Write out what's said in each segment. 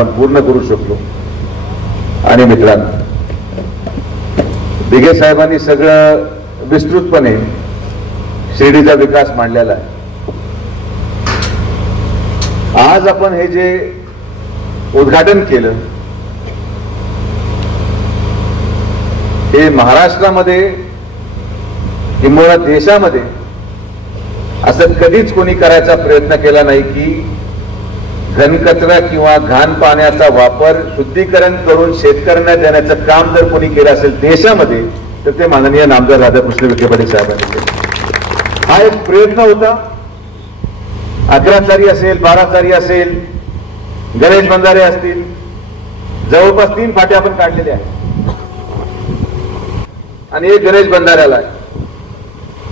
आपण पूर्ण करू शकलो. आणि मित्रांनो, दिघे साहेबांनी सगळं विस्तृतपणे शिर्डीचा विकास मांडलेला आहे. आज आपण हे जे उद्घाटन केलं हे महाराष्ट्रामध्ये किंवा देशामध्ये असं कधीच कोणी करायचा प्रयत्न केला नाही की घनकचरा किंवा घाण पाण्याचा वापर शुद्धीकरण करून शेतकऱ्यांना देण्याचं काम जर कोणी केलं असेल देशामध्ये तर ते माननीय नामदार राधाकृष्ण विखे पाटील साहेबांनी केलं. हा एक प्रयत्न होता. 11 चारी असेल, 12 चारी असेल, गणेश बंधारे असतील, जवळपास 3 फाटे आपण काढलेले आहेत आणि एक गणेश बंधाऱ्याला आहे,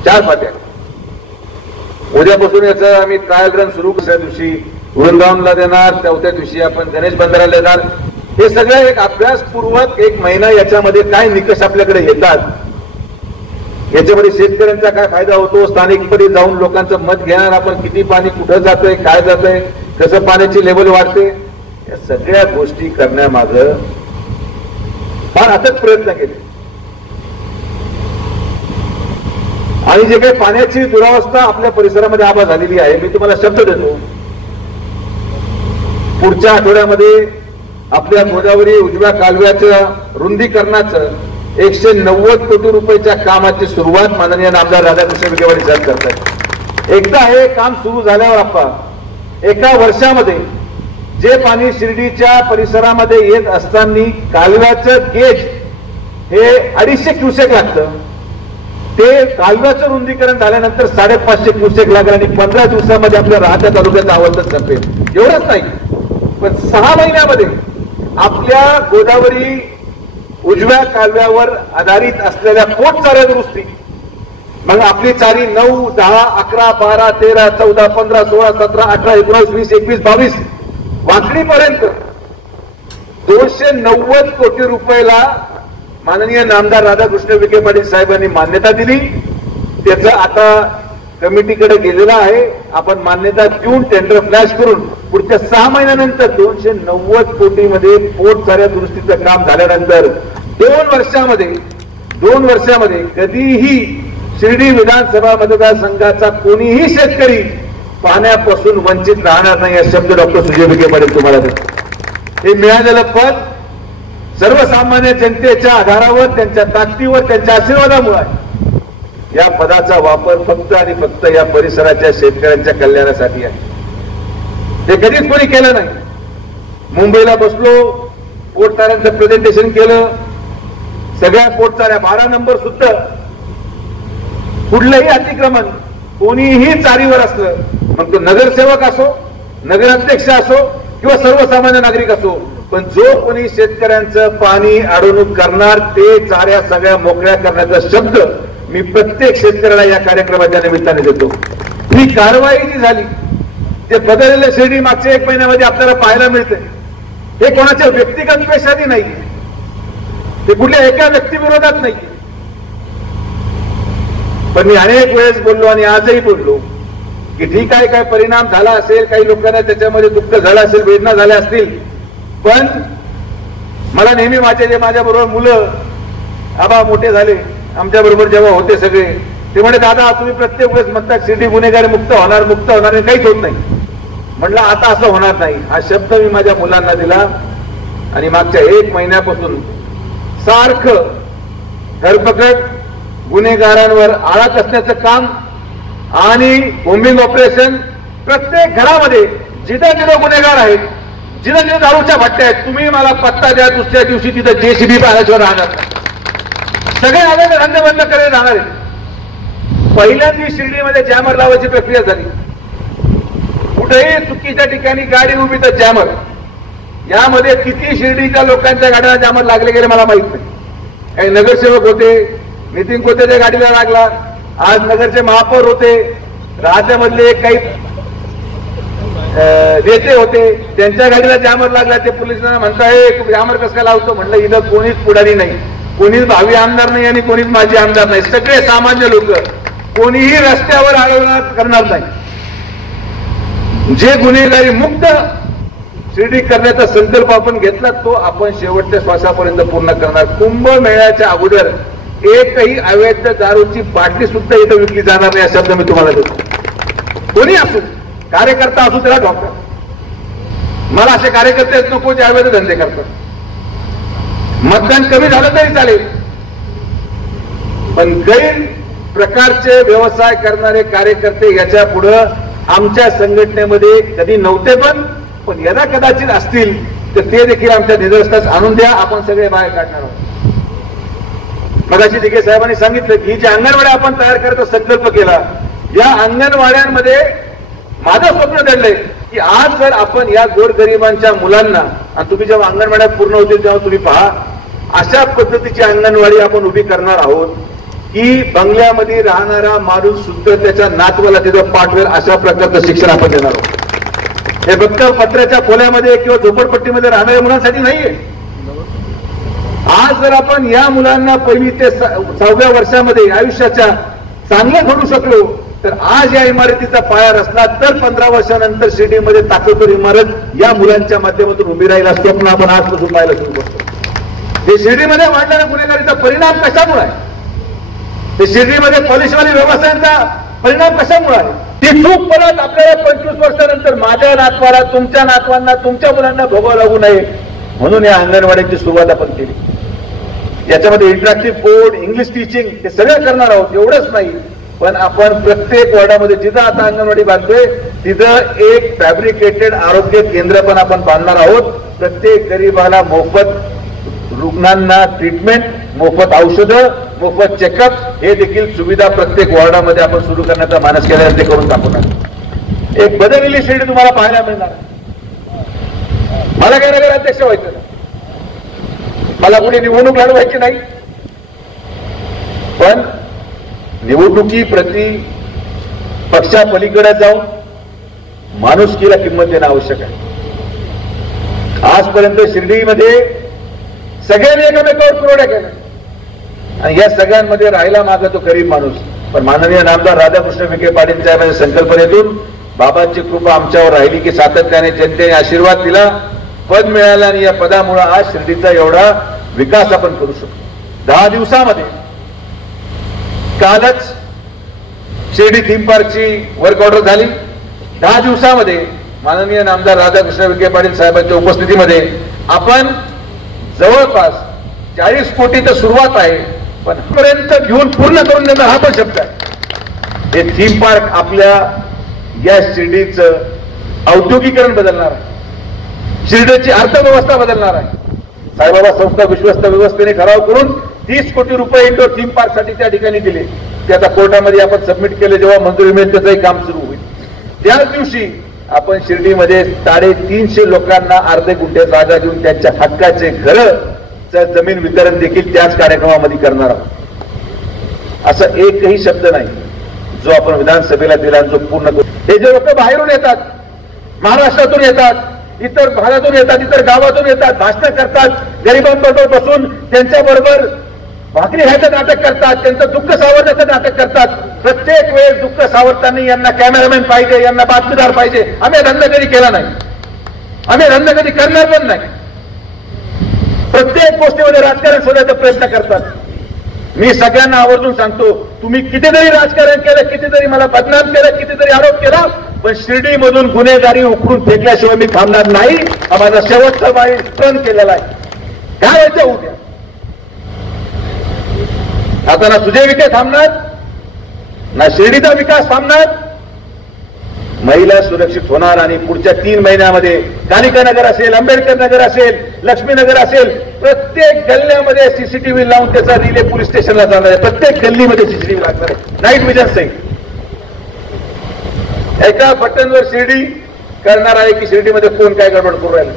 4 फाट्या. उद्यापासून याचा आम्ही ट्रायल रन सुरू दुसऱ्या दिवशी वृंदावनला देणार, 4थ्या दिवशी आपण गणेश बंधाऱ्याला देणार. हे सगळं एक अभ्यासपूर्वक 1 महिना याच्यामध्ये काय निकष आपल्याकडे येतात, याच्यामध्ये शेतकऱ्यांचा काय फायदा होतो, स्थानिकपणे जाऊन लोकांचं मत घेणार आपण, किती पाणी कुठं जातंय, काय जातंय, कसं पाण्याची लेवल वाढते, या सगळ्या गोष्टी करण्यामागं फार अथक प्रयत्न केले. आणि जे काही पाण्याची दुरावस्था आपल्या परिसरामध्ये आबा झालेली आहे, मी तुम्हाला शब्द देतो, पुढच्या आठवड्यामध्ये आपल्या गोदावरी उजव्या कालव्याच्या रुंदीकरणाचं 190 कोटी रुपयाच्या कामाची सुरुवात माननीय नामदार राधाकृष्ण विखे पाटील साहेब करतात. एकदा हे काम सुरू झाल्यावर आपण 1 वर्षामध्ये जे पाणी शिर्डीच्या परिसरामध्ये येत असताना कालव्याचं गेज हे 250 क्युसेक लागतं, ते कालव्याचं रुंदीकरण झाल्यानंतर 550 क्युसेक लागेल आणि 15 दिवसामध्ये आपल्या राहत्या तालुक्याचा आवर्तन संपेल. एवढंच नाही, पण 6 महिन्यामध्ये आपल्या गोदावरी उजव्या कालव्यावर आधारित असलेल्या पोटचाऱ्या दुरुस्ती, मग आपली चारी 9, 10, 11, 12, 13, 14, 15, 16, 17, 18, 19, 20, 21, 22 वाकणीपर्यंत 290 कोटी रुपयाला माननीय नामदार राधाकृष्ण विखे पाटील साहेबांनी मान्यता दिली. त्याचं आता कमिटीकडे गेलेलं आहे. आपण मान्यता देऊन टेंडर फ्लॅश करून पुढच्या 6 महिन्यानंतर 290 कोटीमध्ये पोटचाऱ्या दुरुस्तीचं काम झाल्यानंतर 2 वर्षामध्ये कधीही शिर्डी विधानसभा मतदारसंघाचा कोणीही शेतकरी पाण्यापासून वंचित राहणार नाही, हा शब्द डॉक्टर सुजय विखे पाटील तुम्हाला देतो. हे मिळालेलं पद सर्वसामान्य जनतेच्या आधारावर, त्यांच्या ताकदीवर, त्यांच्या आशीर्वादामुळे आहे. या पदाचा वापर फक्त आणि फक्त या परिसराच्या शेतकऱ्यांच्या कल्याणासाठी आहे. हे कधीच कोणी केलं नाही. मुंबईला बसलो, पोटचाऱ्यांचं प्रेझेंटेशन केलं, सगळ्या पोटचाऱ्या 12 नंबर सुद्धा, कुठलंही अतिक्रमण कोणीही चारीवर असलं, मग तो नगरसेवक असो, नगराध्यक्ष असो किंवा सर्वसामान्य नागरिक असो, पण जो कोणी शेतकऱ्यांचं पाणी अडवणूक करणार ते चाऱ्या सगळ्या मोकळ्या करण्याचा शब्द मी प्रत्येक शेतकऱ्याला या कार्यक्रमाच्या निमित्ताने देतो. ही कारवाई जी झाली, ते बदललेले शिर्डी मागच्या 1 महिन्यामध्ये आपल्याला पाहायला मिळते. हे कोणाच्या व्यक्तिगत द्वेषाने नाही, ते कुठल्या एका व्यक्तीविरोधात नाही. पण मी अनेक वेळेस बोललो आणि आजही बोललो की ठीक आहे, काय परिणाम झाला असेल, काही लोकांना त्याच्यामध्ये दुःख झालं असेल, वेदना झाल्या असतील, पण मला नेहमी माझ्या बरोबर मुलं आबा मोठे झाले, आमच्या बरोबर जेव्हा होते सगळे, ते म्हणे दादा तुम्ही प्रत्येक वेळेस म्हणतात शिर्डी गुन्हेगारी मुक्त होणार आणि काहीच होत नाही. म्हटलं आता असं होणार नाही, हा शब्द मी माझ्या मुलांना दिला आणि मागच्या 1 महिन्यापासून सारखं धरपकड, गुन्हेगारांवर आळा कसण्याचं काम आणि बॉम्बिंग ऑपरेशन. प्रत्येक घरामध्ये जिथं गुन्हेगार आहेत, जिथं दारूच्या भट्ट्या आहेत, तुम्ही मला पत्ता द्या, दुसऱ्या दिवशी तिथं JCB पाहिल्याशिवाय राहणार नाही. सगळे अवैध धंदे बंद करायला जाणार आहेत. पहिल्यांदा शिर्डीमध्ये जॅमर लावायची प्रक्रिया झाली. कुठेही चुकीच्या ठिकाणी गाडी उभी तर जॅमर. यामध्ये किती शिर्डीच्या लोकांच्या गाड्यांना जॅमर लागले गेले मला माहित नाही. काही नगरसेवक होते, नितीन कोतेच्या गाडीला लागला, आज नगरचे महापौर होते, राज्यामधले काही नेते होते, त्यांच्या गाडीला जॅमर लागला. ते पोलिसांना म्हणताय तू जॅमर कसं काय लावतो. म्हणलं इथं कोणीच पुढारी नाही, कोणीच भावी आमदार नाही आणि कोणीच माजी आमदार नाही, सगळे सामान्य लोक, कोणीही रस्त्यावर आळवणार करणार नाही. जे गुन्हेगारी मुक्त शिर्डी करण्याचा संकल्प आपण घेतला, तो आपण शेवटच्या श्वासापर्यंत पूर्ण करणार. कुंभमेळ्याच्या अगोदर एकही अवैध दारूची बाटली सुद्धा इथं विकली जाणार नाही, हा शब्द मी तुम्हाला देतो. कोणी असू, कार्यकर्ता असू, त्याला डॉक्टर. मला असे कार्यकर्ते नको जे अवैध धंदे करतात. मतदान कमी झालं तरी चालेल, पण गैर प्रकारचे व्यवसाय करणारे कार्यकर्ते याच्या पुढे आमच्या संघटनेमध्ये कधी नव्हते, पण यदा कदाचित असतील तर ते देखील आमच्या निदर्शनास आणून द्या. आपण सगळे बाहेर काढणार आहोत. मगाशी दिघे साहेबांनी सांगितलं की ज्या अंगणवाड्या आपण तयार करायचा संकल्प केला, या अंगणवाड्यांमध्ये माझं स्वप्न दडलंय की आज जर आपण या गोरगरिबांच्या मुलांना, आणि तुम्ही जेव्हा अंगणवाड्या पूर्ण होतील तेव्हा तुम्ही पहा, अशा पद्धतीची अंगणवाडी आपण उभी करणार आहोत की बंगल्यामध्ये राहणारा माणूस सुद्धा त्याच्या नातवाला तिथं पाठवेल, अशा प्रकारचं शिक्षण आपण देणार आहोत. हे फक्त पत्र्याच्या खोल्यामध्ये किंवा झोपडपट्टीमध्ये राहणाऱ्या मुलांसाठी नाहीये. आज जर आपण या मुलांना 1वी ते 6व्या वर्षामध्ये आयुष्याच्या चांगलं घडू शकलो, तर आज या इमारतीचा पाया रचला तर 15 वर्षानंतर शिर्डीमध्ये ताकदवर इमारत या मुलांच्या माध्यमातून उभी राहील. स्वप्न आपण आजपासून पाहायला सुरू करतो. हे शिर्डीमध्ये वाढणाऱ्या गुन्हेगारीचा परिणाम कशामुळे आहे? हे शिर्डीमध्ये पॉलिशवाली व्यवसायांचा परिणाम कशामुळे आहे? ती चूक परत आपल्याला 25 वर्षानंतर माझ्या नातवाला, तुमच्या नातवांना, तुमच्या मुलांना भोगावं लागू नये म्हणून या अंगणवाड्याची सुरुवात आपण केली. याच्यामध्ये इंटरॅक्टिव्ह बोर्ड, इंग्लिश टीचिंग हे सगळं करणार आहोत. एवढंच नाही, पण आपण प्रत्येक वॉर्डामध्ये जिथं आता अंगणवाडी बांधतोय तिथं एक फॅब्रिकेटेड आरोग्य केंद्र पण आपण बांधणार आहोत. प्रत्येक गरीबाला मोफत रुग्णांना ट्रीटमेंट, मोफत औषधं, मोफत चेकअप हे देखील सुविधा प्रत्येक वॉर्डामध्ये आपण सुरू करण्याचा मानस केला, ते करून दाखवणार. एक बदललेली शिर्डी तुम्हाला पाहायला मिळणार. मला काही नगर अध्यक्ष व्हायचं नाही, मला कुठे निवडणूक लढवायची नाही, पण निवडणुकी प्रति पक्षापलीकडे जाऊन माणुसकीला किंमत देणं आवश्यक आहे. आजपर्यंत शिर्डीमध्ये सगळ्यांनी एकमेकावर कुरड्या केल्या आणि या सगळ्यांमध्ये राहिला माझा तो गरीब माणूस. पण माननीय नामदार राधाकृष्ण विखे पाटील साहेबांच्या संकल्पनेतून बाबांची कृपा आमच्यावर राहिली की सातत्याने जनतेने आशीर्वाद दिला, पद मिळालं आणि या पदामुळे आज शिर्डीचा एवढा विकास आपण करू शकतो. 10 दिवसामध्ये कालच शिर्डी थीम पार्कची वर्क ऑर्डर झाली. 10 दिवसामध्ये माननीय नामदार राधाकृष्ण विखे पाटील साहेबांच्या उपस्थितीमध्ये आपण जवळपास 40 कोटी तर सुरुवात आहे, पण पर्यंत घेऊन पूर्ण करून देणार हा पण शब्द आहे. हे थीम पार्क आपल्या या शिर्डीचं औद्योगिकरण बदलणार आहे, शिर्डीची अर्थव्यवस्था बदलणार आहे. साईबाबा संस्था विश्वस्त व्यवस्थेने ठराव करून 30 कोटी रुपये इंडोर थीम पार्क साठी त्या ठिकाणी दिले. ते आता कोर्टामध्ये आपण सबमिट केले, जेव्हा मंजुरी मिळेल त्याचंही काम सुरू होईल. त्याच दिवशी आपण शिर्डीमध्ये 350 लोकांना अर्धे गुंठे जागा देऊन त्यांच्या हक्काचे घरं जमीन वितरण देखील त्याच कार्यक्रमामध्ये करणार आहोत. असं एकही शब्द नाही जो आपण विधानसभेला दिला जो पूर्ण करू. हे जे लोक बाहेरून येतात, महाराष्ट्रातून येतात, इतर भागातून येतात, इतर गावातून येतात, भाषण करतात, गरिबांबरोबर बसून त्यांच्याबरोबर भाकरी ह्याचं नाटक करतात, त्यांचं दुःख सावरण्याचं नाटक करतात. प्रत्येक वेळेस दुःख सावरताना यांना कॅमेरामॅन पाहिजे, यांना बातमीदार पाहिजे. आम्ही धंदा कधी केला नाही, आम्ही धंदा कधी करणार पण नाही. प्रत्येक गोष्टीमध्ये राजकारण शोधायचा प्रयत्न करतात. मी सगळ्यांना आवर्जून सांगतो, तुम्ही कितीतरी राजकारण केलं, कितीतरी मला बदनाम केलं, कितीतरी आरोप केला, पण शिर्डीमधून गुन्हेगारी उकरून फेकल्याशिवाय मी थांबणार नाही. हा माझा शेवटचा प्रण केलेला आहे. काय व्हायचं उद्या? आता ना सुजय विखे थांबणार, ना शिर्डीचा विकास थांबणार. महिला सुरक्षित होणार आणि पुढच्या 3 महिन्यामध्ये कालिका नगर असेल, आंबेडकर नगर असेल, लक्ष्मीनगर असेल, प्रत्येक गल्ल्यामध्ये सीसीटीव्ही लावून त्याचा रिले पोलीस स्टेशनला जाणार आहे. प्रत्येक गल्लीमध्ये सीसीटीव्ही लागणार आहे, नाईट विजन सहित. एका बटनवर शिर्डी करणार आहे की शिर्डीमध्ये कोण काय गडबड करू राहिलं.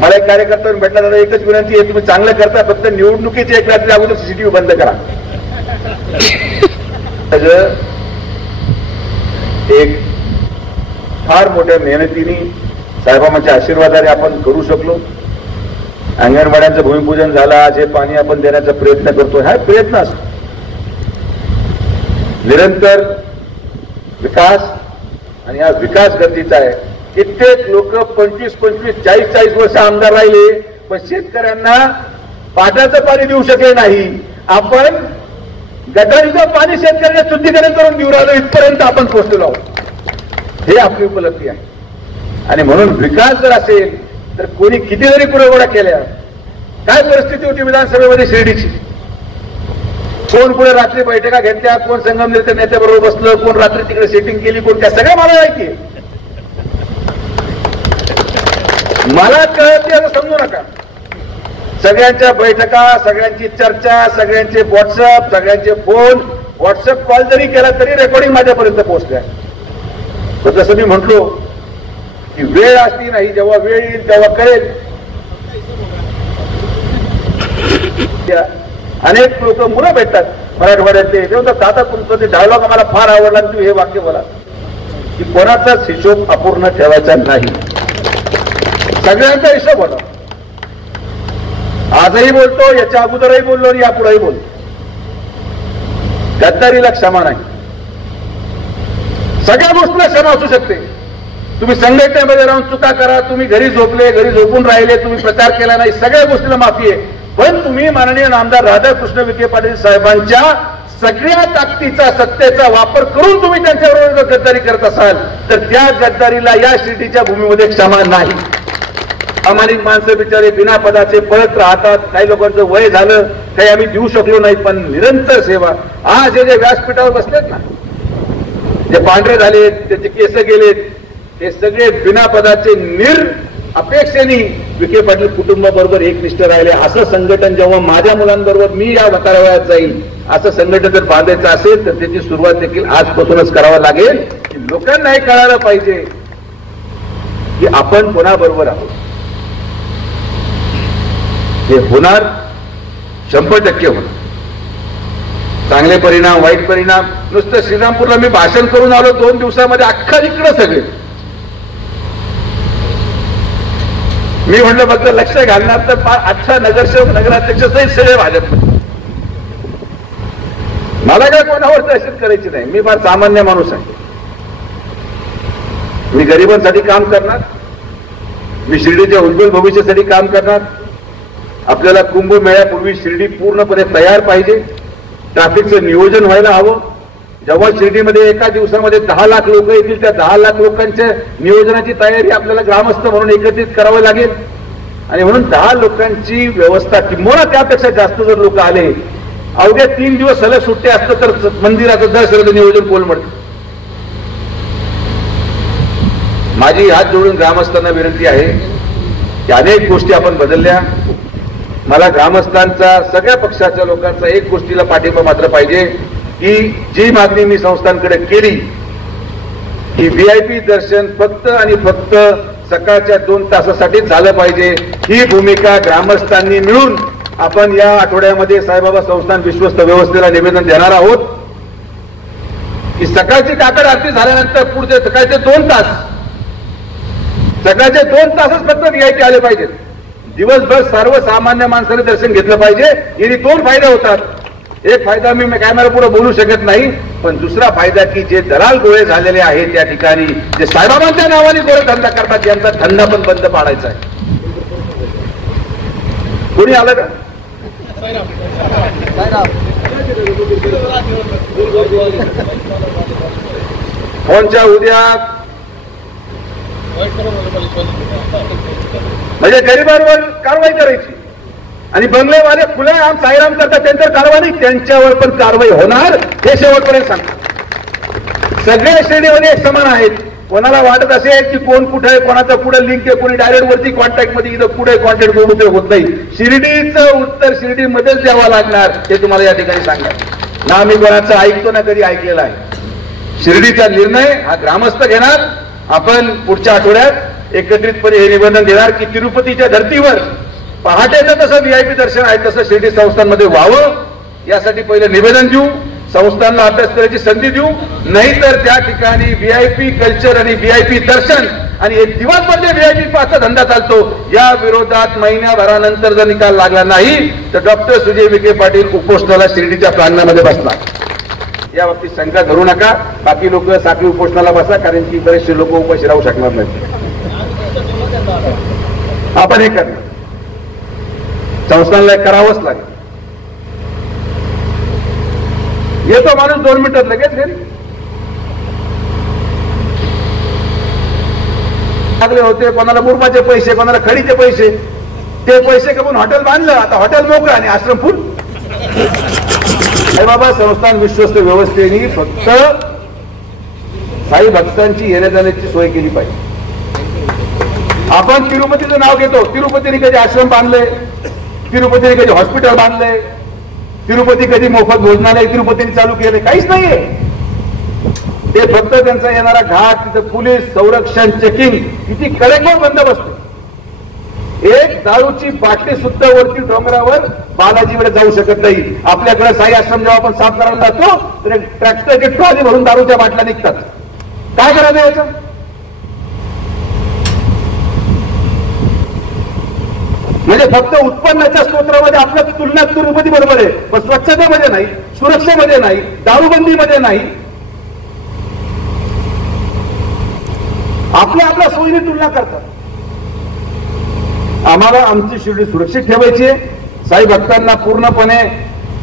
मला एक कार्यकर्ता भेटला, दादा एकच विनंती आहे, तुम्ही चांगलं करता, फक्त निवडणुकीची एक रात्री अगोदर सीसीटीव्ही बंद करा. एक फार मोठ्या मेहनतीने साहेबांच्या आशीर्वादाने आपण करू शकलो. अंगणवाड्यांचं भूमिपूजन झालं, आज हे पाणी आपण देण्याचा प्रयत्न करतोय. हा प्रयत्न असतो, निरंतर विकास, आणि हा विकास गरजेचा आहे. कित्येक लोक 25, 40 वर्ष आमदार राहिले, पण शेतकऱ्यांना पाटाचं पाणी देऊ शकले नाही. आपण गटारीचं पाणी शेतकऱ्यांना शुद्धीकरण करून देऊ राहिलो, इथपर्यंत आपण पोहोचलेलो आहोत. हे आपली उपलब्धी आहे. आणि म्हणून विकास जर असेल तर कोणी किती जरी पुरवठा केल्या, काय परिस्थिती होती विधानसभेमध्ये शिर्डीची, कोण पुढे रात्री बैठका घेतल्या, कोण संगमनेरच्या नेत्याबरोबर बसलं, कोण रात्री तिकडे सेटिंग केली, कोण त्या सगळ्या मला माहिती आहे. मला कळत असं समजू नका. सगळ्यांच्या बैठका, सगळ्यांची चर्चा, सगळ्यांचे व्हॉट्सअप, सगळ्यांचे फोन, व्हॉट्सअप कॉल जरी केला तरी रेकॉर्डिंग माझ्यापर्यंत पोहोचल्या. तर जसं मी म्हटलो की वेळ असती नाही, जेव्हा वेळ येईल तेव्हा कळेल. अनेक लोक मुलं भेटतात मराठवाड्यातले, ते म्हणतात दादा तुमचं ते डायलॉग आम्हाला फार आवडला, तुम्ही हे वाक्य बोला की कोणाचाच हिशोब अपूर्ण ठेवायचा नाही, सगळ्यांचा हिशोब होता. आजही बोलतो, याच्या अगोदरही बोललो आणि यापुढेही बोलतो. गद्दारीला क्षमा नाही. सगळ्या गोष्टीला क्षमा असू शकते. तुम्ही संघटनेमध्ये राहून चुका करा, तुम्ही घरी झोपले, घरी झोपून राहिले, तुम्ही प्रचार केला नाही, सगळ्या गोष्टीला माफी आहे. पण तुम्ही माननीय आमदार राधाकृष्ण विखे पाटील साहेबांच्या सगळ्या ताकदीचा, सत्तेचा वापर करून तुम्ही त्यांच्याबरोबर जर गद्दारी करत असाल तर त्या गद्दारीला या शिर्डीच्या भूमीमध्ये क्षमा नाही. प्रामाणिक माणसं बिचारे बिना पदाचे पळत राहतात. काही लोकांचं वय झालं, काही आम्ही देऊ शकलो नाही, पण निरंतर सेवा. आज हे जे व्यासपीठावर बसलेत ना, जे पांढरे झालेत, त्याचे केस गेलेत, हे सगळे बिना पदाचे अपेक्षेने विखे पाटील कुटुंबाबरोबर एकनिष्ठ राहिले. असं संघटन जेव्हा माझ्या मुलांबरोबर मी या वयात जाईल, असं संघटन जर बांधायचं असेल तर त्याची सुरुवात देखील आजपासूनच करावं लागेल. लोकांना हे कळायला पाहिजे की आपण कोणाबरोबर आहोत. हे होणार, 100% होणार. चांगले परिणाम, वाईट परिणाम. नुसतं श्रीरामपूरला मी भाषण करून आलो 2 दिवसामध्ये, अख्खा इकडं सगळे. मी म्हणलं फक्त लक्ष घालणार तर 8 नगरसेवक, नगराध्यक्ष सहित सगळे भाजपमध्ये. मला काय कोणावर दहशत करायची नाही. मी फार सामान्य माणूस आहे. मी गरिबांसाठी काम करणार, मी शिर्डीच्या उज्ज्वल भविष्यासाठी काम करणार. आपल्याला कुंभमेळ्यापूर्वी शिर्डी पूर्णपणे तयार पाहिजे. ट्रॅफिकचं नियोजन व्हायला हवं. जेव्हा शिर्डीमध्ये एका दिवसामध्ये 10 लाख लोक येतील, त्या 10 लाख लोकांच्या नियोजनाची तयारी आपल्याला ग्रामस्थ म्हणून एकत्रित करावं लागेल. आणि म्हणून 10 लोकांची व्यवस्था, किंवा त्यापेक्षा जास्त जर लोक आले, अवघ्या 3 दिवस सलग सुट्टे असतं तर मंदिराचं दर्शनाचं नियोजन कोलमडतं. माझी हात जोडून ग्रामस्थांना विनंती आहे की अनेक गोष्टी आपण बदलल्या. मला ग्रामस्थांचा, सगळ्या पक्षाच्या लोकांचा एक गोष्टीला पाठिंबा मात्र पाहिजे की जी मागणी मी संस्थांकडे केली की VIP दर्शन फक्त आणि फक्त सकाळच्या 2 तासासाठी झालं पाहिजे. ही भूमिका ग्रामस्थांनी मिळून आपण या आठवड्यामध्ये साईबाबा संस्थान विश्वस्त व्यवस्थेला निवेदन देणार आहोत की सकाळची काकड आरती झाल्यानंतर पुढचे सकाळचे 2 तास, सकाळचे 2 तासच फक्त VIP आले पाहिजेत. दिवसभर सर्वसामान्य माणसाने दर्शन घेतलं पाहिजे. याने 2 फायदे होतात. एक फायदा मी कॅमेरा पुढे बोलू शकत नाही, पण दुसरा फायदा की जे दलाल गोळे झालेले आहेत त्या ठिकाणी, जे साईबाबांच्या नावाने गोळे धंदा करतात, यांचा धंदा पण बंद पाडायचा आहे. कोणी आलं का? फोनच्या उद्या म्हणजे गरिबांवर कारवाई करायची आणि बंगलेवाले खुले आम साईराम करतात त्यांच्यावर कारवाई नाही, त्यांच्यावर पण कारवाई होणार हे शेवटपर्यंत सांगतात. सगळे श्रेणीमध्ये एक समान आहेत. कोणाला वाटत असेल की कोण कुठे आहे, कोणाचा पुढे लिंक आहे, कोणी डायरेक्ट वरती कॉन्टॅक्ट मध्ये, इथं पुढे कॉन्टॅक्ट करून उपयोग होत नाही. शिर्डीचं उत्तर शिर्डीमध्येच द्यावं लागणार हे तुम्हाला या ठिकाणी सांगणार. ना मी कोणाचं ऐकतो ना कधी ऐकलेला आहे. शिर्डीचा निर्णय हा ग्रामस्थ घेणार. आपण पुढच्या आठवड्यात एकत्रितपणे हे निवेदन देणार की तिरुपतीच्या धर्तीवर पहाटेचं जसं VIP दर्शन आहे तसं शिर्डी संस्थांमध्ये व्हावं. यासाठी पहिलं निवेदन देऊ, संस्थांना अभ्यास करायची संधी देऊ. नाहीतर त्या ठिकाणी VIP कल्चर आणि VIP दर्शन आणि एक दिवसभर जे VIP पासचा धंदा चालतो, या विरोधात महिन्याभरानंतर जर निकाल लागला नाही तर डॉक्टर सुजय विखे पाटील उपोषणाला शिर्डीच्या प्रांगणामध्ये बसणार. या बाबतीत शंका धरू नका. बाकी लोक साखळी उपोषणाला बसा, कारण की बरेचसे लोक उपाशी राहू शकणार नाहीत. आपण हे करणार, संस्थांना करावंच लागेल. येतो माणूस 2 मिनिटात लगेच घरी. लागले होते कोणाला मुरमाचे पैसे, कोणाला खडीचे पैसे, ते पैसे कमवून हॉटेल बांधलं, आता हॉटेल मोकळं आणि आश्रम फुल. अरे बाबा, संस्थान विश्वस्त व्यवस्थेने फक्त साई भक्तांची येण्या जाण्याची सोय केली पाहिजे. आपण तिरुपतीचं नाव घेतो, तिरुपतीने कधी आश्रम बांधले, तिरुपतीने कधी हॉस्पिटल बांधले, तिरुपती कधी मोफत भोजनालय तिरुपतीने चालू केले, काहीच नाहीये. ते फक्त त्यांचा येणारा घाट, तिथं पोलीस संरक्षण, चेकिंग, किती कडेकोट बंदोबस्त. एक दारूची बाटली सुद्धा वरती डोंगरावर बालाजीकडे जाऊ शकत नाही. आपल्याकडे साई आश्रम जेव्हा आपण साफ करायला जातो तर ट्रॅक्टरची ट्रॉली भरून दारूच्या बाटल्या निघतात. काय करायचं याचं? म्हणजे फक्त उत्पन्नाच्या स्तोत्रामध्ये आपल्या तुलना तिरुपती बरोबर आहे, पण स्वच्छतेमध्ये नाही, सुरक्षेमध्ये नाही, दारूबंदीमध्ये नाही. आपल्या सोयीने तुलना करतात. आम्हाला आमची शिर्डी सुरक्षित ठेवायची आहे. साई भक्तांना पूर्णपणे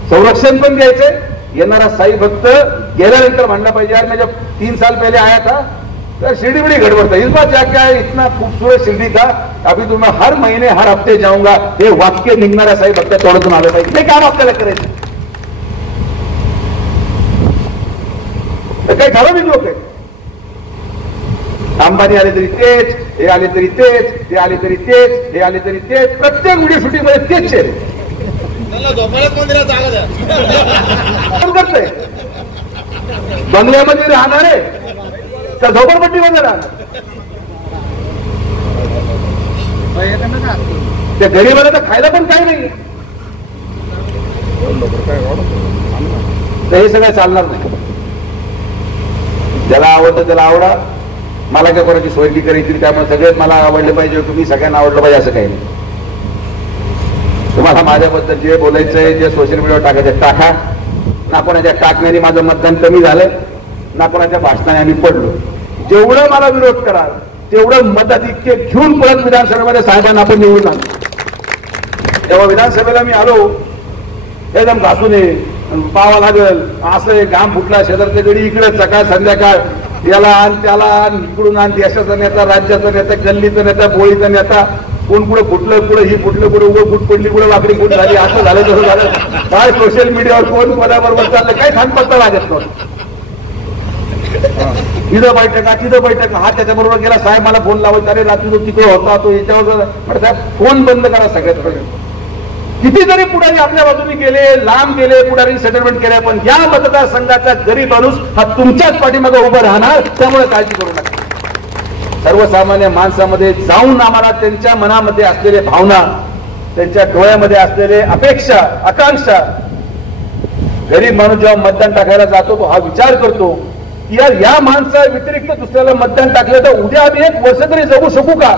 संरक्षण पण द्यायचंय. येणारा साई भक्त गेल्यानंतर म्हणला पाहिजे, यार मैं जब 3 साल पहले आया था तो शिरडी बड़ी गड़बड़ था, इस बार जाके आया इतना खूबसूरत शिरडी था, अभी तो मैं हर महीने हर हफ्ते जाऊंगा. हे वाक्य निघणाऱ्या साई भक्त तोडून आलं पाहिजे. ते काम आपल्याला करायचं. काही ठराविक लोक आहेत, अंबानी आले तरी तेच, हे आले तरी तेच, हे आले तरी तेच, हे आले तरी तेच, प्रत्येक व्हिडिओ शूटिंग मध्ये तेच आहे. करते बंगल्यामध्ये राहणार आहे का झोपडपट्टीमध्ये राहणार? त्या गरीबाला तर खायला पण काही नाही. तर हे सगळं चालणार नाही. ज्याला आवडतं त्याला आवडा. मला काय कोणाची सोय करायची, त्यामुळे सगळेच मला आवडले पाहिजे, तुम्ही सगळ्यांना आवडलं पाहिजे असं काही नाही. तुम्हाला माझ्याबद्दल जे बोलायचंय, जे सोशल मीडियावर टाकायचं टाका. ना कोणाच्या टाकण्याने माझं मतदान कमी झालं, ना कोणाच्या भाषणाने आम्ही पडलो. जेवढं मला विरोध कराल तेवढं मताधिक्य घेऊन परत विधानसभेमध्ये साहेबांना आपण निवडून आणू. तेव्हा विधानसभेला मी आलो, एकदम घासून पावा लागल असं घाम फुटला, शेजारच्या गडी इकडे सकाळ संध्याकाळ, याला आण त्याला आण, इकडून आण, देशाचा नेता, राज्याचा नेता, गल्लीचा नेता, बोळीचा नेता, कोण कुठं फुटलं, कुठं ही फुटलं, कुठं उघड फुट पडली, कुठं वाकडी फुट झाली, असं झालं तसं झालं. काय सोशल मीडियावर कोण कोणाबरोबर चाललं काही थांबपत्ता लागत नव्हतं. इथं बैठका तिथं बैठक, हा त्याच्याबरोबर गेला, साहेब मला फोन लावायचा, अरे रात्री तो तिकडे होता, तो याच्यावर, साहेब फोन बंद करा सगळ्यात पहिले. कितीतरी पुढारी आपल्या बाजूने गेले, लांब गेले, पुढारी सेटलमेंट केले, पण या मतदारसंघाचा गरीब माणूस हा तुमच्याच पाठीमागे उभं राहणार. त्यामुळे काळजी करू नका. सर्वसामान्य माणसामध्ये जाऊन आम्हाला त्यांच्या मनामध्ये असलेले भावना, त्यांच्या डोळ्यामध्ये असलेले अपेक्षा, आकांक्षा, गरीब माणूस जेव्हा मतदान टाकायला जातो तो हा विचार करतो की यार या माणसा व्यतिरिक्त दुसऱ्याला मतदान टाकलं तर उद्या आम्ही 1 वर्ष तरी जगू शकू का?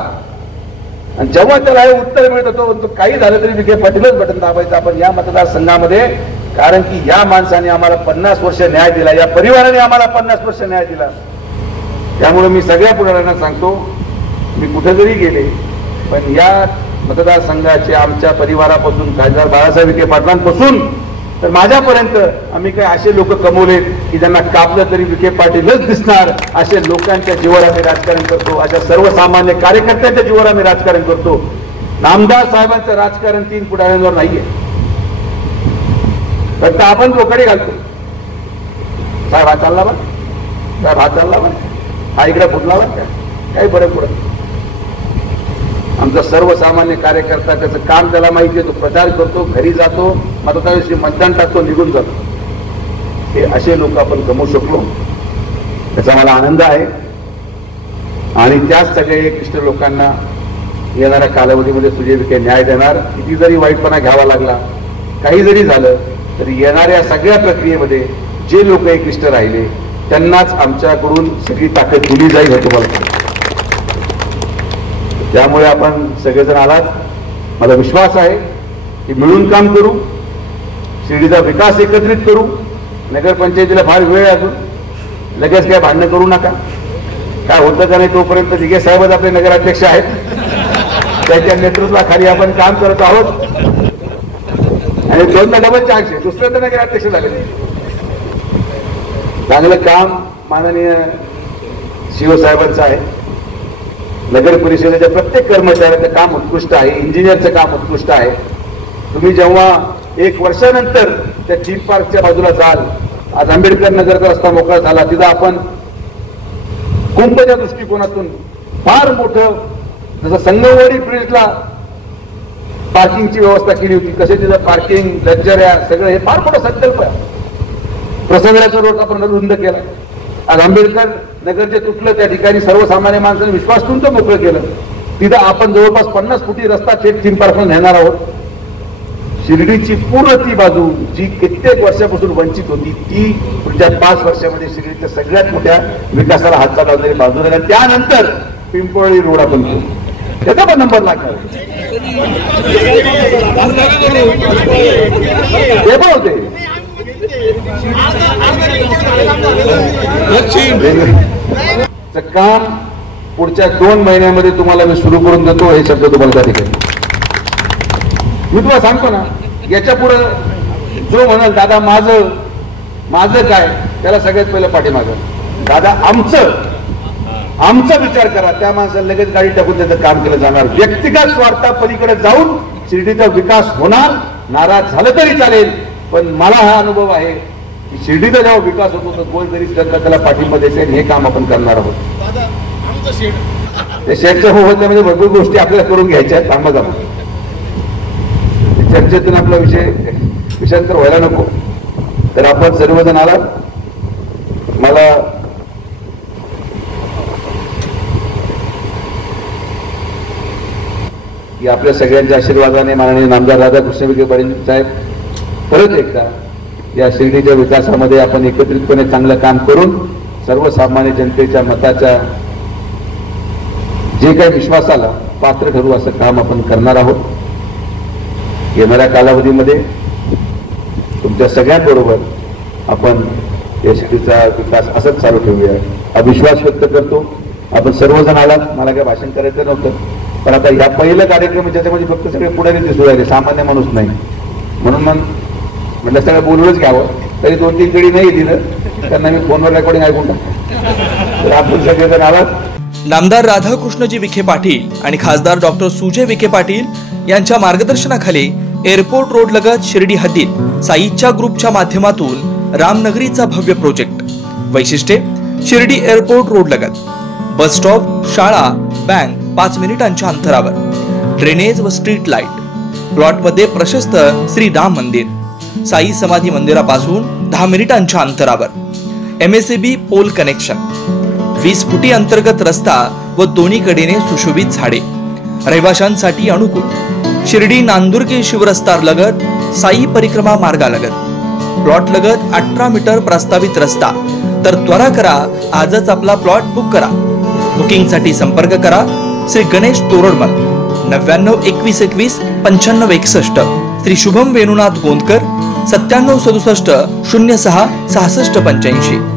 आणि जेव्हा त्याला हे उत्तर मिळत होतं, काही झालं तरी विखे पाटीलच बटन दाबायचं आपण या मतदारसंघामध्ये. कारण की या माणसाने आम्हाला 50 वर्ष न्याय दिला, या परिवाराने आम्हाला 50 वर्ष न्याय दिला. त्यामुळे मी सगळ्या पुढाऱ्यांना सांगतो, मी कुठे जरी गेले पण या मतदारसंघाचे आमच्या परिवारापासून खासदार बाळासाहेब विखे पाटलांपासून तर माझ्यापर्यंत आम्ही काही असे लोक कमवले की ज्यांना कापलं तरी विखे पाटीलच दिसणार, असे लोकांच्या जीवावर आम्ही राजकारण करतो. अशा सर्वसामान्य कार्यकर्त्यांच्या जीवावर आम्ही राजकारण करतो. नामदार साहेबांचं राजकारण 3 पुढाऱ्यांवर नाहीये. फक्त आपण रोकडे घालतो. साहेब हा चालला बा, साहेब हा चालला बा, हा इकडे फुटला बा, काही फरक पडत. आमचा सर्वसामान्य कार्यकर्ता त्याचं काम त्याला माहिती आहे, तो प्रचार करतो, घरी जातो, मतदाराशी मतदान टाकतो, निघून जातो. हे असे लोक आपण कमवू शकलो, त्याचा मला आनंद आहे. आणि त्याच सगळ्या एकनिष्ठ लोकांना येणाऱ्या कालावधीमध्ये सुजय विखे न्याय देणार. किती जरी वाईटपणा घ्यावा लागला, काही जरी झालं तरी येणाऱ्या सगळ्या प्रक्रियेमध्ये जे लोक एकनिष्ठ राहिले त्यांनाच आमच्याकडून सगळी ताकद दिली जाईल हे तुम्हाला. त्यामुळे आपण सगळेजण आलात, मला विश्वास आहे की मिळून काम करू, शिर्डीचा विकास एकत्रित करू. नगरपंचायतीला फार वेळ आहे अजून, लगेच काय भांडणं करू नका. काय होतं का नाही तोपर्यंत दिघे साहेबच आपले नगराध्यक्ष आहेत, त्याच्या नेतृत्वाखाली आपण काम करत आहोत आणि 2ला डबल चान्स आहे, दुसऱ्यांदा नाही अध्यक्ष झाले. चांगलं काम माननीय शिवसाहेबांचं आहे. नगर परिषदेच्या प्रत्येक कर्मचाऱ्याचं काम उत्कृष्ट आहे, इंजिनियरचं काम उत्कृष्ट आहे. तुम्ही जेव्हा 1 वर्षानंतर त्या थीम पार्कच्या बाजूला जाल, आज आंबेडकर नगरचा रस्ता मोकळा झाला, तिथं आपण कुंभच्या दृष्टिकोनातून फार मोठं, जसं संगमवाडी ब्रिजला पार्किंगची व्यवस्था केली होती, कसे तिथं पार्किंग लक्झऱ्या सगळं हे फार मोठा संकल्प आहे. प्रसंगाचा रोड आपण रुंद केला. आज आंबेडकर नगर जे तुटलं त्या ठिकाणी सर्वसामान्य माणसाने विश्वास तुमचं मोकळं केलं. तिथं आपण जवळपास 50 फुटी रस्ता थेट थीम पार्कला नेणार आहोत. शिर्डीची पूर्ण ती बाजू जी कित्येक वर्षापासून वंचित होती, ती पुढच्या 5 वर्षामध्ये शिर्डीच्या सगळ्यात मोठ्या विकासाला हातभार लावणारी बाजू झाली. त्यानंतर पिंपळी रोड आपण करू, त्याचा पण नंबर लागणार. ते पण होते काम पुढच्या 2 महिन्यामध्ये तुम्हाला मी सुरू करून देतो, हे शब्द तुम्हाला त्या ठिकाणी मी तुम्हाला सांगतो ना. याच्या पुढे जो म्हणाल दादा माझं काय, त्याला सगळ्यात पहिलं पाठीमागं दादा आमचा विचार करा, त्या माणसाला लगेच गाडी टाकून त्याचं काम केलं जाणार. व्यक्तिगत स्वार्था पलीकडे जाऊन शिर्डीचा विकास होणार. नाराज झालं तरी चालेल, पण मला हा अनुभव आहे की शिर्डीचा जेव्हा विकास होतो तर गोरगरीब जनता त्याला पाठिंबा देते. हे काम आपण करणार आहोत. त्या शेडच्या होत्यामध्ये भरपूर गोष्टी आपल्याला करून घ्यायच्या आहेत. थांबा जाऊ, चर्चेतून आपला विषयांतर व्हायला नको. तर आपण सर्वजण आलात. मला की आपल्या सगळ्यांच्या आशीर्वादाने माननीय नामदार राधाकृष्ण विखे पाटील साहेब परत एकदा या शिर्डीच्या विकासामध्ये आपण एकत्रितपणे चांगलं काम करून सर्वसामान्य जनतेच्या मताच्या जे काही विश्वासाला पात्र ठरू असं काम आपण करणार आहोत. येणाऱ्या कालावधीमध्ये तुमच्या सगळ्यांबरोबर आपण या शिर्डीचा विकास असंच चालू ठेवूया हा विश्वास व्यक्त करतो. आपण सर्वजण आलात. मला काय भाषण करायचं नव्हतं, पण आता या पहिलं कार्यक्रम ज्याच्यामध्ये फक्त सगळे पुढारी दिसू राहिले, सामान्य माणूस नाही, म्हणून म्हटलं सगळं बोलूनच घ्यावं. तरी 2-3 गडी नाही दिलं, त्यांना मी फोनवर रेकॉर्डिंग ऐकून टाकतो. तर आपण सगळेजण आलात. नामदार राधाकृष्णजी विखे पाटील आणि खासदार डॉक्टर सुजय विखे पाटील यांच्या मार्गदर्शनाखाली एअरपोर्ट रोड लगत शिर्डी हद्दीत साईच्या ग्रुपच्या माध्यमातून रामनगरीचा भव्य प्रोजेक्ट. वैशिष्ट्ये: शिर्डी एअरपोर्ट रोड लगत बस स्टॉप, शाळा, बँक 5 मिनिटांच्या अंतरावर, ड्रेनेज व स्ट्रीट लाईट. प्लॉटमध्ये प्रशस्त श्री राम मंदिर, साई समाधी मंदिरापासून 10 मिनिटांच्या अंतरावर, MSAB पोल कनेक्शन, 20 फुटी अंतर्गत रस्ता व दोन्ही कडेने सुशोभित झाडे, रहिवाशांसाठी अनुकूल. शिर्डी नांदुर्गे शिवरस्ता लगत साई परिक्रमा मार्गालगत. प्लॉट लगत 18 मीटर प्रस्तावित रस्ता. तर त्वरा करा, आजच आपला प्लॉट बुक करा. बुकिंगसाठी संपर्क करा श्री गणेश तोरडमल 99 21 21 95 61, श्री शुभम वेणुनाथ गोंदकर 97 67 06 66 85.